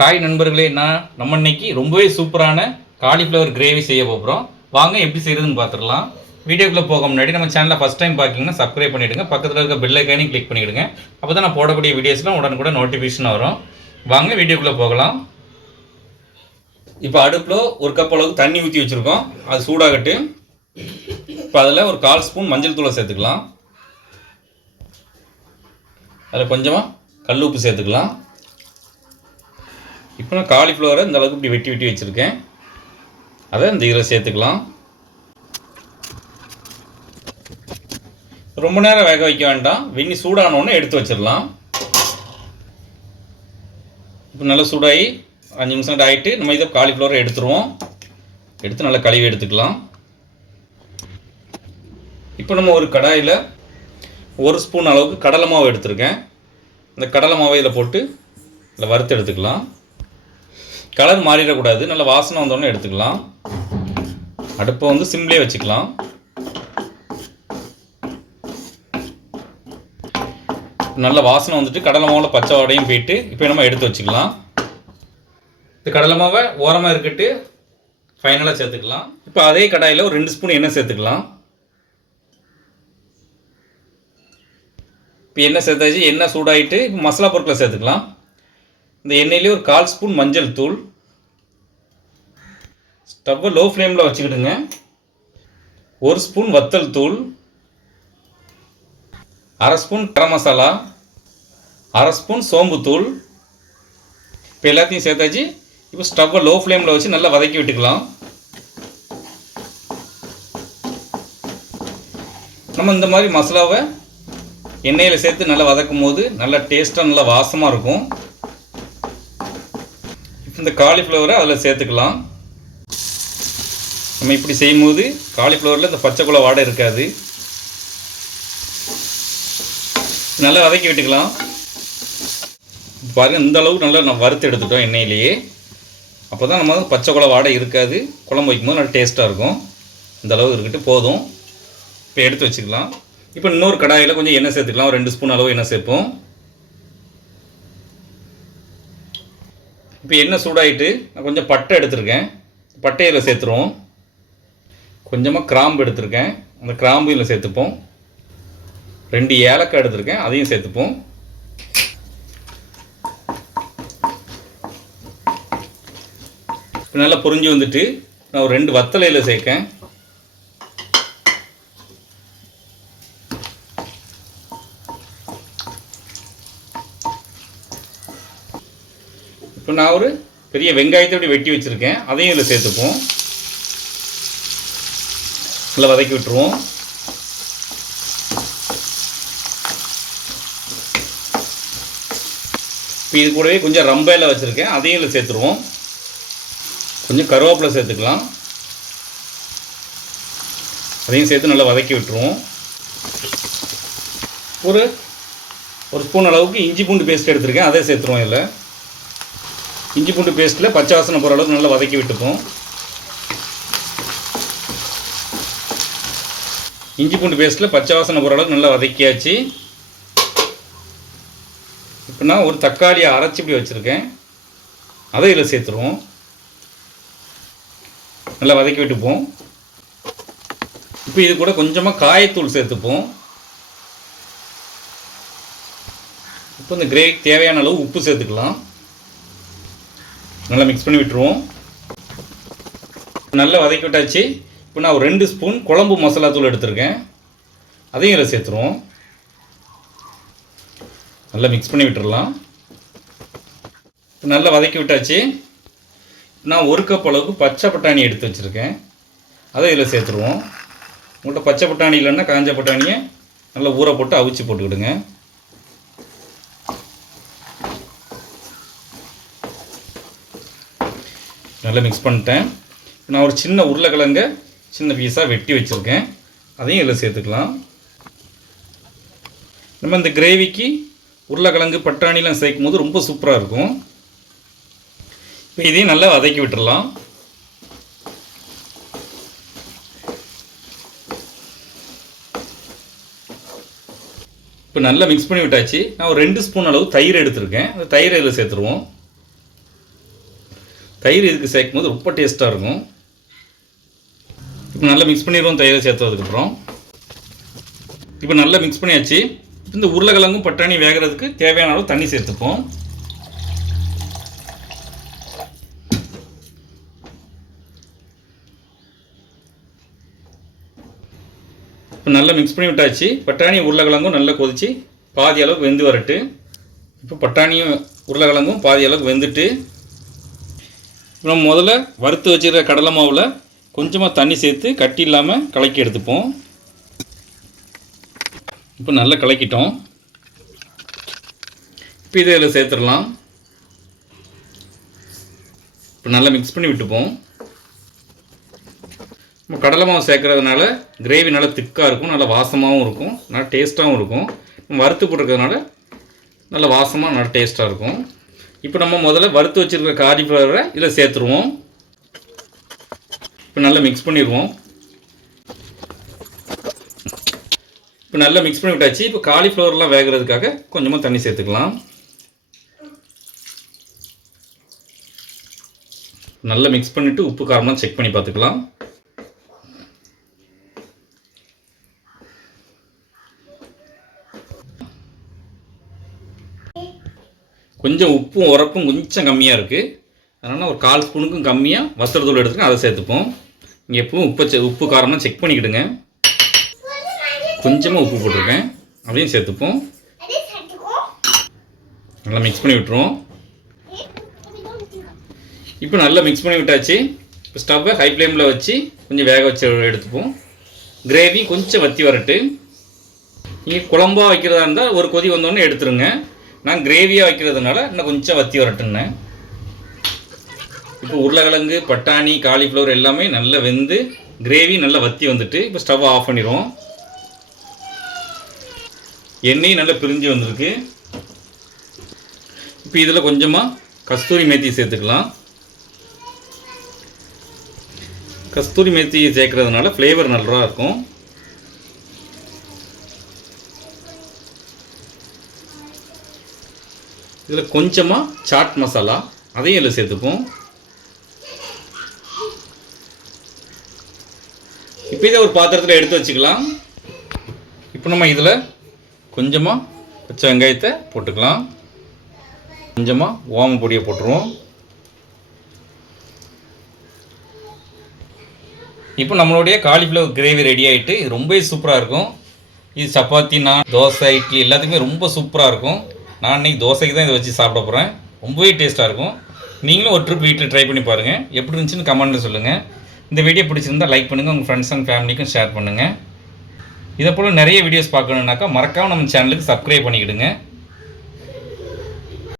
Hi நண்பர்களே நான் நம்ம இன்னைக்கு ரொம்பவே சூப்பரான காலிஃப்ளவர் கிரேவி செய்ய போகிறோம் வாங்க எப்படி செய்யறதுன்னு பார்த்துடலாம் வீடியோக்குள்ளே போக முன்னாடி நம்ம சேனலை ஃபஸ்ட் டைம் பார்க்கிங்கன்னா சப்ஸ்கிரைப் பண்ணிவிடுங்க பக்கத்தில் இருக்க பெல் ஐக்கானையும் கிளிக் பண்ணிவிடுங்க அப்போ தான் நான் போடக்கூடிய வீடியோஸ்லாம் உடனுக்குடன் நோட்டிஃபிகேஷன் வரும். வாங்க வீடியோக்குள்ளே போகலாம். இப்போ அடுப்பில் ஒரு கப் அளவுக்கு தண்ணி ஊற்றி வச்சுருக்கோம். அது சூடாகட்டு. இப்போ அதில் ஒரு கால் ஸ்பூன் மஞ்சள் தூளை சேர்த்துக்கலாம். அதில் கொஞ்சமாக கல் உப்பு சேர்த்துக்கலாம். இப்போ நான் காலிஃப்ளவரை இந்த அளவுக்கு இப்படி வெட்டி வெட்டி வச்சுருக்கேன். அதை இந்த இதில் சேர்த்துக்கலாம். ரொம்ப நேரம் வேக வைக்க வேண்டாம். வெண்ணி சூடானோன்னு எடுத்து வச்சிடலாம். இப்போ நல்லா சூடாகி அஞ்சு நிமிஷம் ஆகிட்டு நம்ம இதை காலிஃப்ளவரை எடுத்துருவோம். எடுத்து நல்லா கழுவி எடுத்துக்கலாம். இப்போ நம்ம ஒரு கடாயில் ஒரு ஸ்பூன் அளவுக்கு கடலை மாவு எடுத்திருக்கேன். இந்த கடலை மாவை இதில் போட்டு இதில் வறுத்து எடுத்துக்கலாம். கலர் மாறிடக்கூடாது. நல்ல வாசனை வந்தோடனே எடுத்துக்கலாம். அடுப்பை வந்து சிம்லேயே வச்சுக்கலாம். நல்ல வாசனை வந்துட்டு கடலை மாவில் பச்சை வடையும் போயிட்டு இப்போ நம்ம எடுத்து வச்சுக்கலாம். இந்த கடலை மாவை ஓரமாக இருக்கட்டு ஃபைனலாக சேர்த்துக்கலாம். இப்போ அதே கடாயில் ஒரு ரெண்டு ஸ்பூன் எண்ணெய் சேர்த்துக்கலாம். இப்போ எண்ணெய் சேர்த்தாச்சு எண்ணெய் சூடாயிட்டு இப்போ மசாலா பொருட்களை சேர்த்துக்கலாம். இந்த எண்ணெயிலே ஒரு கால் ஸ்பூன் மஞ்சள் தூள். ஸ்டவ்வை லோ ஃப்ளேமில் வச்சுக்கிடுங்க. ஒரு ஸ்பூன் வத்தல் தூள். அரை ஸ்பூன் கரம் மசாலா. அரை ஸ்பூன் சோம்பு தூள். இப்போ எல்லாத்தையும் சேர்த்தாச்சு. இப்போ ஸ்டவ்வை லோ ஃப்ளேமில் வச்சு நல்லா வதக்கி விட்டுக்கலாம். நம்ம இந்த மாதிரி மசாலாவை எண்ணெயில் சேர்த்து நல்லா வதக்கும் போது நல்லா டேஸ்ட்டாக நல்லா வாசமாக இருக்கும். இந்த காலிஃப்ளவரை அதில் சேர்த்துக்கலாம். நம்ம இப்படி செய்யும்போது காலிஃப்ளவரில் இந்த பச்சை குலை வாடை இருக்காது. நல்லா வதக்கி விட்டுக்கலாம். பாருங்கள் இந்த அளவுக்கு நல்லா நம்ம வறுத்து எடுத்துட்டோம் எண்ணெயிலேயே. அப்போ தான் நம்ம பச்சை குலை வாடை இருக்காது. குழம்பு வைக்கும்போது நல்லா டேஸ்ட்டாக இருக்கும். இந்த அளவு இருக்கட்டு போதும். இப்போ எடுத்து வச்சுக்கலாம். இப்போ இன்னொரு கடாயில் கொஞ்சம் எண்ணெய் சேர்த்துக்கலாம். ஒரு ரெண்டு ஸ்பூன் அளவு எண்ணெய் சேர்ப்போம். இப்போ எண்ணெய் சூடாயிட்டு நான் கொஞ்சம் பட்டை எடுத்திருக்கேன். பட்டையில் சேர்த்துருவோம். கொஞ்சமாக கிராம்பு எடுத்திருக்கேன். அந்த கிராம்பு இதில் சேர்த்துப்போம். ரெண்டு ஏலக்காய் எடுத்திருக்கேன். அதையும் சேர்த்துப்போம். இப்போ நல்லா புரிஞ்சு வந்துட்டு நான் ஒரு ரெண்டு வத்தலையில் சேர்க்கேன். இப்போ நான் ஒரு பெரிய வெங்காயத்தை இப்படி வெட்டி வச்சுருக்கேன். அதையும் இதில் சேர்த்துப்போம். நல்லா வதக்கி விட்டுருவோம். இப்போ இது கூடவே கொஞ்சம் ரம்பையில் வச்சுருக்கேன். அதையும் இதில் சேர்த்துருவோம். கொஞ்சம் கருவேப்பிலை சேர்த்துக்கலாம். அதையும் சேர்த்து நல்லா வதக்கி விட்டுருவோம். ஒரு ஒரு ஸ்பூன் அளவுக்கு இஞ்சி பூண்டு பேஸ்ட் எடுத்துருக்கேன். அதை சேர்த்துருவோம் இதில். இஞ்சி பூண்டு பேஸ்ட்டில் பச்சை வாசனை போகிற அளவுக்கு நல்லா வதக்கி விட்டுப்போம். இஞ்சி பூண்டு பேஸ்ட்டில் பச்சை வாசனை போகிற அளவுக்கு நல்லா வதக்கியாச்சு. இப்போ நான் ஒரு தக்காளியை அரைச்சி இப்படி வச்சுருக்கேன். அதை இதில் சேர்த்துருவோம். நல்லா வதக்கி விட்டுப்போம். இப்போ இது கூட கொஞ்சமாக காயத்தூள் சேர்த்துப்போம். இப்போ இந்த கிரேவிக்கு தேவையான அளவு உப்பு சேர்த்துக்கலாம். நல்லா மிக்ஸ் பண்ணி விட்டுருவோம். நல்லா வதக்கி விட்டாச்சு. இப்போ நான் ஒரு ரெண்டு ஸ்பூன் குழம்பு மசாலா தூள் எடுத்திருக்கேன். அதையும் இதில் சேர்த்துருவோம். நல்லா மிக்ஸ் பண்ணி விட்டுடலாம் நல்லா வதக்கி விட்டாச்சு. நான் ஒரு கப் அளவுக்கு பச்சை பட்டாணி எடுத்து வச்சுருக்கேன். அதை இதில் சேர்த்துருவோம். உங்கள்கிட்ட பச்சை பட்டாணி இல்லைன்னா காஞ்ச பட்டாணியை நல்லா ஊற போட்டு அவிச்சு போட்டுக்கிடுங்க. நல்லா மிக்ஸ் பண்ணிட்டேன். நான் ஒரு சின்ன உருளைக்கிழங்க சின்ன பீஸாக வெட்டி வச்சுருக்கேன். அதையும் இதில் சேர்த்துக்கலாம். நம்ம இந்த கிரேவிக்கு உருளைக்கிழங்கு பட்டாணிலாம் சேர்க்கும் போது ரொம்ப சூப்பராக இருக்கும். இப்போ இதையும் நல்லா வதக்கி விட்டுடலாம் இப்போ நல்லா மிக்ஸ் பண்ணி விட்டாச்சு. நான் ஒரு ரெண்டு ஸ்பூன் அளவு தயிர் எடுத்திருக்கேன். அந்த தயிரை இதில் சேர்த்துருவோம். தயிர் இதுக்கு சேர்க்கும் போது ரொம்ப டேஸ்ட்டாக இருக்கும். இப்போ நல்லா மிக்ஸ் பண்ணிடுவோம் தயிரை சேர்த்ததுக்கப்புறம். இப்போ நல்லா மிக்ஸ் பண்ணியாச்சு. இந்த உருளைக்கிழங்கும் பட்டாணி வேகிறதுக்கு தேவையான அளவு தண்ணி சேர்த்துப்போம். இப்போ நல்லா மிக்ஸ் பண்ணி விட்டாச்சு. பட்டாணி உருளைக்கிழங்கும் நல்லா கொதிச்சு பாதி அளவுக்கு வெந்து வரட்டு. இப்போ பட்டாணியும் உருளைக்கிழங்கும் பாதி அளவுக்கு வெந்துட்டு இப்போ நம்ம முதல்ல வறுத்து வச்சுருக்க கடலை மாவில் கொஞ்சமாக தண்ணி சேர்த்து கட்டி இல்லாமல் கலக்கி எடுத்துப்போம். இப்போ நல்லா கலக்கிட்டோம். இப்போ இதை இதில் சேர்த்துடலாம். இப்போ நல்லா மிக்ஸ் பண்ணி விட்டுப்போம். நம்ம கடலை மாவு சேர்க்கறதுனால கிரேவி நல்லா திக்காக இருக்கும் நல்லா வாசமாகவும் இருக்கும் நல்லா டேஸ்ட்டாகவும் இருக்கும். வறுத்து போட்டிருக்கிறதுனால நல்ல வாசமாக நல்லா டேஸ்ட்டாக இருக்கும். இப்போ நம்ம முதல்ல வறுத்து வச்சுருக்க காலிஃப்ளவரை இதில் சேர்த்துருவோம். இப்போ நல்லா மிக்ஸ் பண்ணிடுவோம். இப்போ நல்லா மிக்ஸ் பண்ணி விட்டாச்சு. இப்போ காலிஃப்ளவர்லாம் வேகிறதுக்காக கொஞ்சமாக தண்ணி சேர்த்துக்கலாம். நல்லா மிக்ஸ் பண்ணிவிட்டு உப்பு காரம்லாம் செக் பண்ணி பார்த்துக்கலாம். கொஞ்சம் உப்பும் உரப்பும் கொஞ்சம் கம்மியாக இருக்குது அதனால் ஒரு கால் ஸ்பூனுக்கும் கம்மியாக வஸ்திரத்தூள் எடுத்துக்கோங்க அதை சேர்த்துப்போம். இங்கே எப்பவும் உப்பு செ- உப்பு காரம்லாம் செக் பண்ணிக்கிடுங்க. கொஞ்சமாக உப்பு போட்டிருக்கேன். அப்படியும் சேர்த்துப்போம். நல்லா மிக்ஸ் பண்ணி விட்டுருவோம். இப்போ நல்லா மிக்ஸ் பண்ணி விட்டாச்சு. இப்போ ஸ்டவ்வை ஹை ஃப்ளேமில் வச்சு கொஞ்சம் வேக வச்சு எடுத்துப்போம். கிரேவி கொஞ்சம் வத்தி வரட்டு. நீங்கள் குழம்பா வைக்கிறதா இருந்தால் ஒரு கொதி வந்தோடனே எடுத்துருங்க. நான் கிரேவியாக வைக்கிறதுனால இன்னும் கொஞ்சம் வத்தி வரட்டுன்னேன் இப்போ உருளைக்கிழங்கு பட்டாணி காலிஃப்ளவர் எல்லாமே நல்லா வெந்து கிரேவி நல்லா வத்தி வந்துட்டு இப்போ ஸ்டவ் ஆஃப் பண்ணிடுவோம். எண்ணெயும் நல்லா பிரிஞ்சு வந்திருக்கு. இப்போ இதில் கொஞ்சமாக கஸ்தூரி மேத்தி சேர்த்துக்கலாம். கஸ்தூரி மேத்தி சேர்க்குறதுனால ஃப்ளேவர் நல்லா இருக்கும். இதில் கொஞ்சமாக சாட் மசாலா அதையும் இதில் சேர்த்துப்போம். இப்போ இதை ஒரு பாத்திரத்தில் எடுத்து வச்சுக்கலாம். இப்போ நம்ம இதில் கொஞ்சமாக பச்சை வெங்காயத்தை போட்டுக்கலாம். கொஞ்சமாக ஓம பொடியை போட்டுருவோம். இப்போ நம்மளுடைய காலிஃப்ளவர் கிரேவி ரெடி ஆகிட்டு இது ரொம்பவே சூப்பராக இருக்கும். இது சப்பாத்தி நான் தோசை இட்லி எல்லாத்துக்குமே ரொம்ப சூப்பராக இருக்கும். நான் இன்றைக்கி தோசைக்கு தான் இதை வச்சு சாப்பிட போகிறேன் ரொம்பவே டேஸ்ட்டாக இருக்கும். நீங்களும் ஒரு ட்ரிப் வீட்டில் ட்ரை பண்ணி பாருங்கள் எப்படி இருந்துச்சுன்னு கமெண்ட்டில் சொல்லுங்கள் இந்த வீடியோ பிடிச்சிருந்தா லைக் பண்ணுங்கள் உங்கள் ஃப்ரெண்ட்ஸ் அண்ட் ஃபேமிலிக்கும் ஷேர் பண்ணுங்கள் இதை போல் நிறைய வீடியோஸ் பார்க்கணுன்னாக்கா மறக்காமல் நம்ம சேனலுக்கு சப்ஸ்கிரைப் பண்ணிக்கிடுங்க.